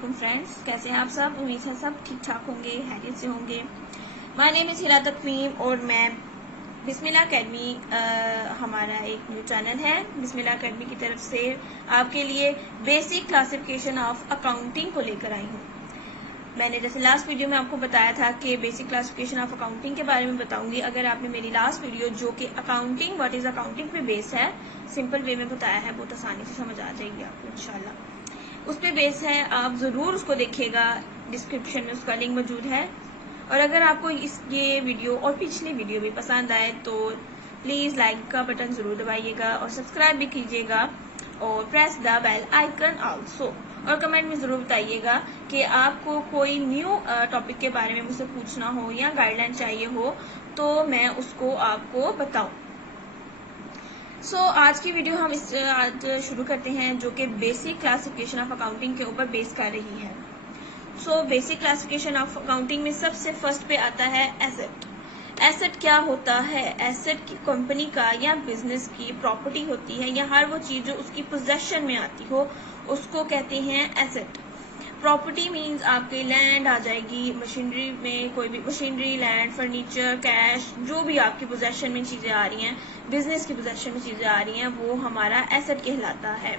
علیکم فرینڈس، کیسے ہیں آپ سب؟ امید ہے سب ٹھیک ٹھاک ہوں گے، خیریت سے ہوں گے۔ مائی نیم از ہیرا تقویم اور میں بسم اللہ اکیڈمی ہمارا ایک نیو چینل ہے۔ بسم اللہ اکیڈمی کی طرف سے آپ کے لیے بیسک کلاسیفیکیشن آف اکاؤنٹنگ کو لے کر آئی ہوں۔ میں نے جیسے لاسٹ ویڈیو میں آپ کو بتایا تھا کہ بیسک کلاسیفیکیشن آف اکاؤنٹنگ کے بارے میں بتاؤں گی۔ اگر آپ نے میری لاسٹ ویڈیو جو کہ اکاؤنٹنگ واٹ از اکاؤنٹنگ پہ بیس ہے، سمپل وے میں بتایا ہے، بہت آسانی سے سمجھ آ جائے گی آپ کو انشاءاللہ۔ اس پہ بیس ہے، آپ ضرور اس کو دیکھیے گا، ڈسکرپشن میں اس کا لنک موجود ہے۔ اور اگر آپ کو یہ ویڈیو اور پچھلی ویڈیو بھی پسند آئے تو پلیز لائک کا بٹن ضرور دبائیے گا اور سبسکرائب بھی کیجیے گا اور press the bell icon also, اور کمنٹ میں ضرور بتائیے گا کہ آپ کو کوئی نیو ٹاپک کے بارے میں مجھ سے پوچھنا ہو یا گائیڈ لائن چاہیے ہو تو میں اس کو آپ کو بتاؤں۔ آج کی ویڈیو ہم آج شروع کرتے ہیں جو کہ بیسک کلاسیفیکیشن آف اکاؤنٹنگ کے اوپر بیس کر رہی ہے۔ بیسک کلاسیفیکیشن آف اکاؤنٹنگ میں سب سے فرسٹ پہ آتا ہے ایسٹ۔ ایسٹ کیا ہوتا ہے؟ ایسٹ کمپنی کا یا بزنس کی پراپرٹی ہوتی ہے یا ہر وہ چیز جو اس کی پوزیشن میں آتی ہو اس کو کہتے ہیں ایسٹ۔ پراپرٹی مینز آپ کے لینڈ آ جائے گی، مشینری میں کوئی بھی مشینری، لینڈ، فرنیچر، کیش، جو بھی آپ کی پوزیشن میں چیزیں آ رہی ہیں، بزنس کی پوزیشن میں چیزیں آ رہی ہیں، وہ ہمارا ایسٹ کہلاتا ہے۔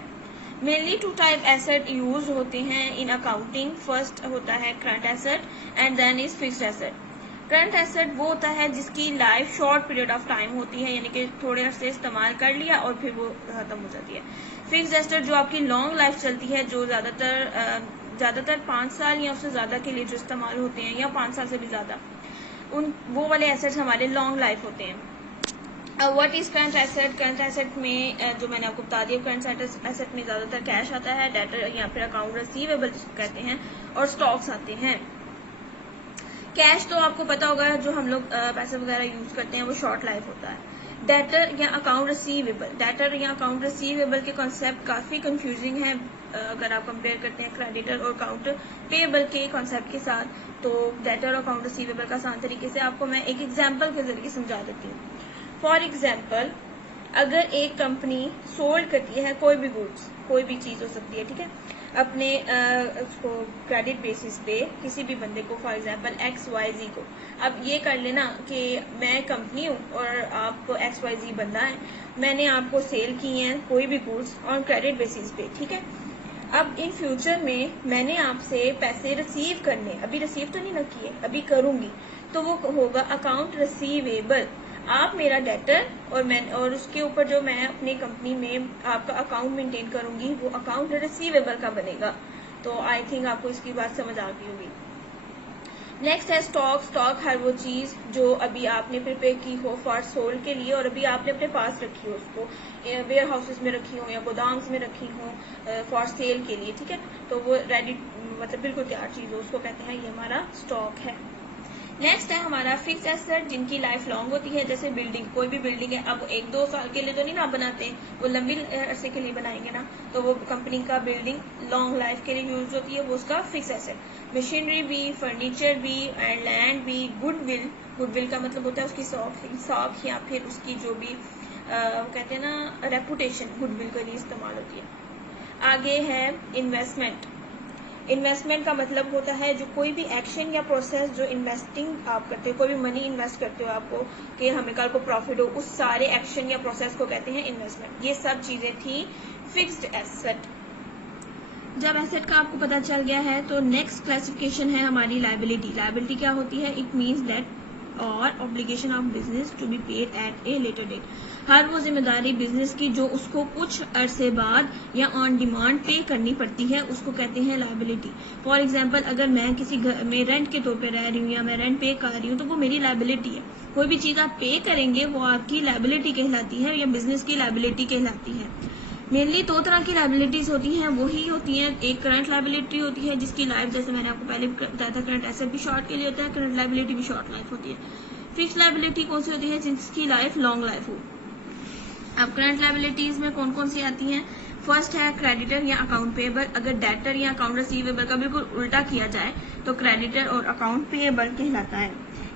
Mainly two type asset use ہوتے ہیں ان اکاؤنٹنگ۔ فرسٹ ہوتا ہے current asset and then is fixed asset. Current asset وہ ہوتا ہے جس کی life short period of time ہوتی ہے، یعنی کہ تھوڑے عرصے استعمال کر لیا اور پھر وہ ختم ہو جاتی ہے۔ فکسڈ ایسٹ جو آپ کی لانگ لائف چلتی ہے، جو زیادہ تر 5 سال یا اس سے زیادہ کے لیے جو استعمال ہوتے ہیں یا 5 سال سے بھی زیادہ، وہ والے ایسٹس ہمارے لانگ لائف ہوتے ہیں۔ What is current asset? Current asset میں جو میں نے آپ کو بتا دیا، کرنٹ ایسٹ میں زیادہ تر کیش آتا ہے، ڈیٹر یا پھر اکاؤنٹ ریسیویبل جس کو کہتے ہیں، اور اسٹاکس آتے ہیں۔ کیش تو آپ کو پتا ہوگا جو ہم لوگ پیسے وغیرہ یوز کرتے ہیں وہ شارٹ لائف ہوتا ہے۔ ڈیٹر یا اکاؤنٹ ریسیویبل، ڈیٹر یا اکاؤنٹ ریسیویبل کے کانسیپٹ کافی کنفیوزنگ ہے اگر آپ کمپیئر کرتے ہیں کریڈیٹر اور اکاؤنٹ پیبل کے کانسیپٹ کے ساتھ۔ تو ڈیٹر اور اکاؤنٹ ریسیویبل کا آسان طریقے سے آپ کو میں ایک ایگزامپل کے ذریعے سمجھا دیتی ہوں۔ فار ایگزامپل، اگر ایک کمپنی سولڈ کرتی ہے کوئی بھی گوڈس، کوئی بھی چیز ہو سکتی ہے، ٹھیک ہے، اپنے اس کو کریڈٹ بیسس پہ کسی بھی بندے کو، for example X Y Z کو، اب یہ کر لینا کہ میں کمپنی ہوں اور آپ کو ایکس وائی زی بندہ ہے، میں نے آپ کو سیل کی ہیں کوئی بھی گوڈس آن کریڈٹ بیسس پہ، ٹھیک ہے۔ اب ان فیوچر میں نے آپ سے پیسے ریسیو کرنے، ابھی ریسیو تو نہیں نہ کیے، ابھی کروں گی، تو وہ ہوگا اکاؤنٹ ریسیویبل۔ آپ میرا ڈیٹر اور اس کے اوپر جو میں اپنی کمپنی میں آپ کا اکاؤنٹ مینٹین کروں گی وہ اکاؤنٹ ریسیویبل کا بنے گا۔ تو آئی تھنک آپ کو اس کی بات سمجھ آ گئی ہوگی۔ نیکسٹ ہے اسٹاک۔ اسٹاک ہر وہ چیز جو ابھی آپ نے پریپیئر کی ہو فار سولڈ کے لیے اور ابھی آپ نے اپنے پاس رکھی ہو، اس کو ویئر ہاؤسز میں رکھی ہوں یا گودامز میں رکھی ہوں فار سیل کے لیے، ٹھیک ہے، تو وہ ریڈی مطلب بالکل تیار چیز ہو، اس کو کہتے ہیں یہ ہمارا اسٹاک ہے۔ نیکسٹ ہے ہمارا فکس ایسٹ جن کی لائف لانگ ہوتی ہے، جیسے بلڈنگ، کوئی بھی بلڈنگ ہے، اب 1-2 سال کے لیے تو نہیں نا بناتے، وہ لمبی عرصے کے لیے بنائیں گے نا، تو وہ کمپنی کا بلڈنگ لانگ لائف کے لیے یوز ہوتی ہے، وہ اس کا فکس ایسٹ۔ مشینری بھی، فرنیچر بھی، اینڈ لینڈ بھی، گڈ ول کا مطلب ہوتا ہے اس کی ساکھ یا پھر اس کی جو بھی کہتے ہیں نا ریپوٹیشن، گڈ ول کے لیے استعمال ہوتی ہے۔ آگے ہے انویسٹمنٹ۔ انویسٹمنٹ کا مطلب ہوتا ہے جو کوئی بھی ایکشن یا پروسیس جو انویسٹنگ آپ کرتے ہو، کوئی بھی منی انویسٹ کرتے ہو آپ کو کہ ہمیں کل کو پروفٹ ہو، اس سارے ایکشن یا پروسیس کو کہتے ہیں انویسٹمنٹ۔ یہ سب چیزیں تھیں فکسڈ ایسٹ۔ جب ایسٹ کا آپ کو پتا چل گیا ہے تو نیکسٹ کلاسیفیکیشن ہے ہماری لائبلٹی۔ لائبلٹی کیا ہوتی ہے؟ اٹ مینس دیٹ اور obligation of business to be paid at a later date. ہر وہ ذمہ داری بزنس کی جو اس کو کچھ عرصے بعد یا آن ڈیمانڈ پے کرنی پڑتی ہے اس کو کہتے ہیں لائبلٹی۔ فار ایگزامپل، اگر میں کسی گھر میں رینٹ کے طور پہ رہ رہی ہوں یا میں رینٹ پے کر رہی ہوں تو وہ میری لائبلٹی ہے۔ کوئی بھی چیز آپ پے کریں گے وہ آپ کی لائبلٹی کہلاتی ہے یا بزنس کی لائبلٹی کہلاتی ہے۔ مینلی 2 طرح کی لائبلٹیز ہوتی ہیں، وہی ہوتی ہیں، ایک کرنٹ لائبلٹی ہوتی ہے جس کی لائف جیسے میں نے آپ کو پہلے بتایا تھا کرنٹ ایسٹ بھی شارٹ کے لیے ہوتا ہے، کرنٹ لائبلٹی بھی شارٹ لائف ہوتی ہے۔ فکس لائبلٹی کون سی ہوتی ہے؟ جس کی لائف لانگ لائف ہو۔ اب کرنٹ لائبلٹیز میں کون کون سی آتی ہیں؟ فرسٹ ہے کریڈیٹر یا اکاؤنٹ پیبل. اگر ڈیٹر یا اکاؤنٹ ریسیویبل کا بالکل الٹا کیا جائے تو کریڈیٹر اور اکاؤنٹ پیبل کہلاتا ہے.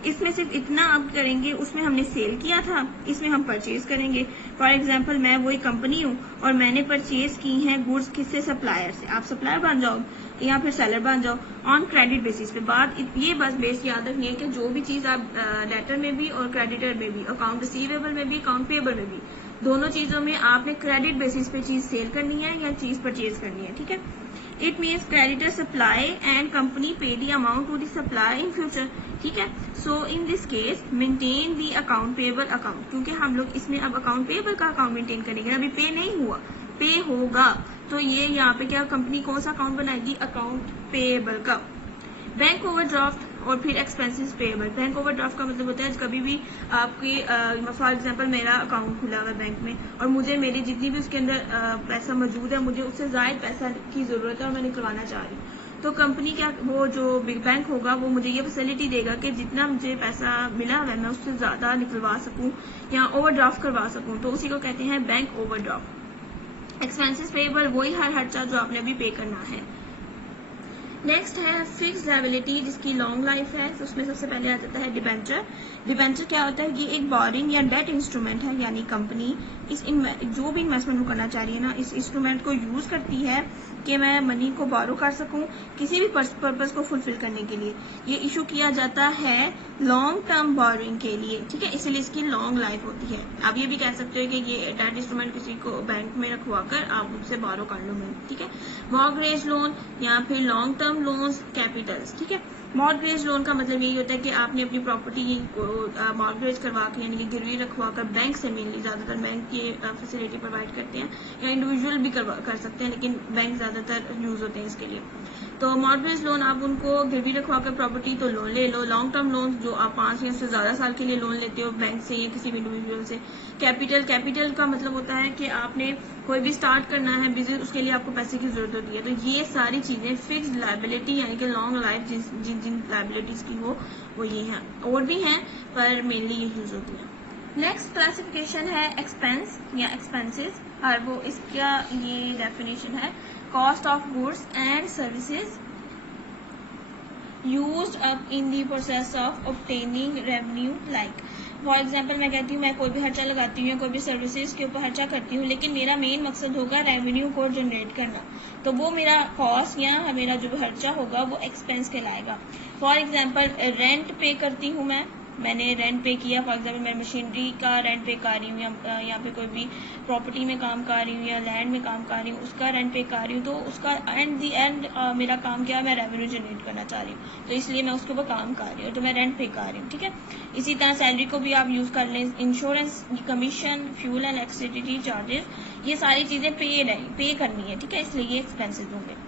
اس میں صرف اتنا آپ کریں گے, اس میں ہم نے سیل کیا تھا, اس میں ہم پرچیز کریں گے. فار ایگزامپل میں وہی کمپنی ہوں اور میں نے پرچیز کی ہیں گڈس کس سے, سپلائر سے. آپ سپلائر بن جاؤ یا پھر سیلر بن جاؤ آن کریڈٹ بیسس پہ. بات یہ بس بیس یاد رکھنی ہے کہ جو بھی چیز آپ ڈیٹر میں بھی اور کریڈیٹر میں بھی, اکاؤنٹ ریسیویبل میں بھی, اکاؤنٹ پیبل میں بھی, دونوں چیزوں میں آپ نے کریڈٹ بیسس پہ چیز سیل کرنی ہے یا چیز پرچیز کرنی ہے. ٹھیک ہے. It means creditor supply and company pay the amount to the supplier in future. ٹھیک ہے. So in this case maintain the account payable account. کیونکہ ہم لوگ اس میں اب account payable کا account مینٹین کریں گے, ابھی پے نہیں ہوا, پے ہوگا, تو یہ یہاں پہ کیا کمپنی کون سا اکاؤنٹ بنائے گی, اکاؤنٹ پیبل کا. بینک اوور ڈرافٹ اور پھر expenses payable. Bank over draft کا مطلب ہوتا ہے کبھی بھی آپ کی فار ایگزامپل میرا اکاؤنٹ کھلا ہوا ہے بینک میں اور مجھے میری جتنی بھی اس کے اندر پیسہ موجود ہے, مجھے اس سے زائد پیسہ کی ضرورت ہے اور میں نکلوانا چاہ رہی ہوں, تو کمپنی کیا, وہ جو بگ بینک ہوگا وہ مجھے یہ فیسلٹی دے گا کہ جتنا مجھے پیسہ ملا ہوا ہے میں اس سے زیادہ نکلوا سکوں یا اوور ڈرافٹ کروا سکوں, تو اسی کو کہتے ہیں bank over draft. Expenses payable وہی ہر خرچہ جو آپ نے ابھی پے کرنا ہے. نیکسٹ ہے فکس لائبلٹی جس کی لانگ لائف ہے. اس میں سب سے پہلے آ جاتا ہے ڈیبینچر. ڈیبینچر کیا ہوتا ہے, یہ ایک بورنگ یا ڈیٹ انسٹرومنٹ ہے, یعنی کمپنی اس جو بھی انویسٹمنٹ وہ کرنا چاہ رہی ہے نا, اس انسٹرومنٹ کو یوز کرتی ہے کہ میں منی کو بورو کر سکوں کسی بھی پرپز کو فلفل کرنے کے لیے. یہ ایشو کیا جاتا ہے لانگ ٹرم بورنگ کے لیے. ٹھیک ہے, اسی لیے اس کی لانگ لائف ہوتی ہے. آپ یہ بھی کہہ سکتے ہو کہ یہ ڈیٹ انسٹرومنٹ کسی کو بینک میں رکھوا کر آپ اس سے بورو کر لو میں. ٹھیک ہے. مارگیج لون یا پھر لانگ ٹرم لونز کیپیٹلز. ٹھیک ہے. مارگیج لون کا مطلب یہی ہوتا ہے کہ آپ نے اپنی پراپرٹی کو مارگیج کروا کے یعنی کہ گروی رکھوا کر, بینک سے مینلی زیادہ تر بینک یہ فیسلٹی پرووائڈ کرتے ہیں یا انڈیویجول بھی کر سکتے ہیں, لیکن بینک زیادہ تر یوز ہوتے ہیں اس کے لیے. تو مارگیج لون آپ ان کو گروی رکھوا کر پراپرٹی تو لون لے لو. لانگ ٹرم لون جو آپ 5 یا اس سے زیادہ سال کے لیے لون لیتے ہو بینک سے یا کسی بھی انڈیویجول سے. کیپیٹل کا مطلب ہوتا ہے کہ آپ نے کوئی بھی اسٹارٹ کرنا ہے بزنس, اس کے لیے آپ کو پیسے کی ضرورت ہوتی ہے. تو یہ ساری چیزیں فکسڈ لائبلٹی یعنی کہ لانگ لائف جن لائبلٹیز کی ہو وہ یہ ہیں, اور بھی ہیں پر مینلی یہ یوز ہوتی ہیں. نیکسٹ کلاسیفیکیشن ہے ایکسپینس یا ایکسپینسز, اور وہ اس کا یہ ڈیفینیشن ہے cost of goods and services used up in the process of obtaining revenue. like for example میں کہتی ہوں میں کوئی بھی خرچہ لگاتی ہوں یا کوئی بھی سروسز کے اوپر خرچہ کرتی ہوں, لیکن میرا مین مقصد ہوگا ریونیو کو جنریٹ کرنا, تو وہ میرا کاسٹ یا میرا جو خرچہ ہوگا وہ ایکسپینس کہلائے گا. فار ایگزامپل رینٹ پے کرتی ہوں میں نے رینٹ پے کیا, فار ایگزامپل میں مشینری کا رینٹ پے کر رہی ہوں یا پھر کوئی بھی پراپرٹی میں کام کر رہی ہوں یا لینڈ میں کام کر رہی ہوں, اس کا رینٹ پے کر رہی ہوں, تو اس کا اینڈ میرا کام کیا ہے, میں ریونیو جنریٹ کرنا چاہ رہی ہوں, تو اس لیے میں اس کے اوپر کام کر رہی ہوں, تو میں رینٹ پے کر رہی ہوں. ٹھیک ہے. اسی طرح سیلری کو بھی آپ یوز کر لیں, insurance, commission, fuel and electricity charges, یہ ساری چیزیں پے کرنی ہے. ٹھیک ہے, اس لیے یہ ایکسپینسز ہوں گے.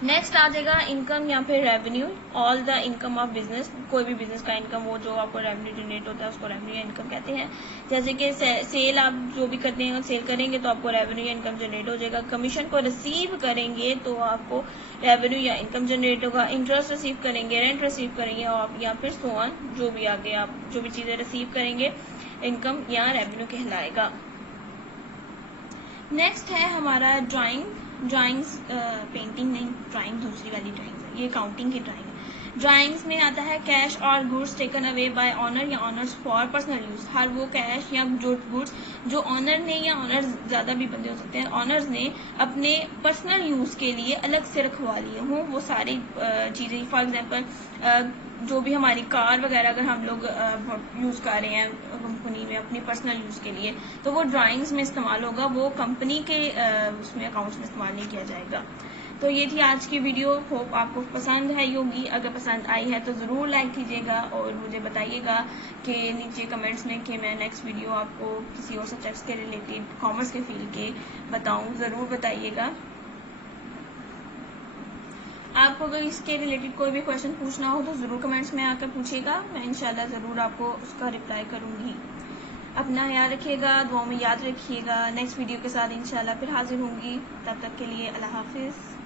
نیکسٹ آ جائے گا انکم یا پھر revenue. All the income of business, کوئی بھی بزنس کا انکم وہ جو آپ کو ریونیو جنریٹ ہوتا ہے اس کو ریونیو یا انکم کہتے ہیں. جیسے کہ سیل آپ جو بھی کرتے ہیں, سیل کریں گے تو آپ کو ریونیو یا انکم جنریٹ ہو جائے گا. کمیشن کو ریسیو کریں گے تو آپ کو ریونیو یا انکم جنریٹ ہوگا. انٹرسٹ ریسیو کریں گے, رینٹ ریسیو کریں گے آپ یا پھر سو آن, جو بھی آگے آپ جو بھی چیزیں ریسیو کریں گے انکم یا ریونیو کہلائے گا. نیکسٹ ہے ہمارا ڈرائنگس, پینٹنگ نہیں, ڈرائنگ دوسری والی ڈرائنگ ہے, یہ کاؤنٹنگ کی ڈرائنگ ہے. ڈرائنگس میں آتا ہے کیش اور goods taken away by owner یا آنرز فار پرسنل یوز. ہر وہ کیش یا جو گڈس جو آنر نے یا آنر زیادہ بھی بندے ہو سکتے ہیں, آنرز نے اپنے پرسنل یوز کے لیے الگ سے رکھوا لیے ہوں, وہ ساری چیزیں. فار ایگزامپل جو بھی ہماری کار وغیرہ اگر ہم لوگ یوز کر رہے ہیں کمپنی میں اپنی پرسنل یوز کے لیے, تو وہ ڈرائنگس میں استعمال ہوگا, وہ کمپنی کے اس میں اکاؤنٹس میں استعمال نہیں کیا جائے گا. تو یہ تھی آج کی ویڈیو, ہوپ آپ کو پسند آئی ہوگی. اگر پسند آئی ہے تو ضرور لائک کیجیے گا اور مجھے بتائیے گا کہ نیچے کمنٹس میں کہ میں نیکسٹ ویڈیو آپ کو کسی اور سبجیکٹس کے ریلیٹڈ کامرس کے فیلڈ کے بتاؤں, ضرور بتائیے گا. آپ کو اگر اس کے ریلیٹڈ کوئی بھی کویشچن پوچھنا ہو تو ضرور کمنٹس میں آ کر پوچھیے گا, میں انشاءاللہ ضرور آپ کو اس کا رپلائی کروں گی. اپنا خیال رکھیے گا, دعاؤں میں یاد رکھیے گا. نیکسٹ ویڈیو کے ساتھ انشاءاللہ پھر حاضر ہوں گی, تب تک کے لیے اللہ حافظ.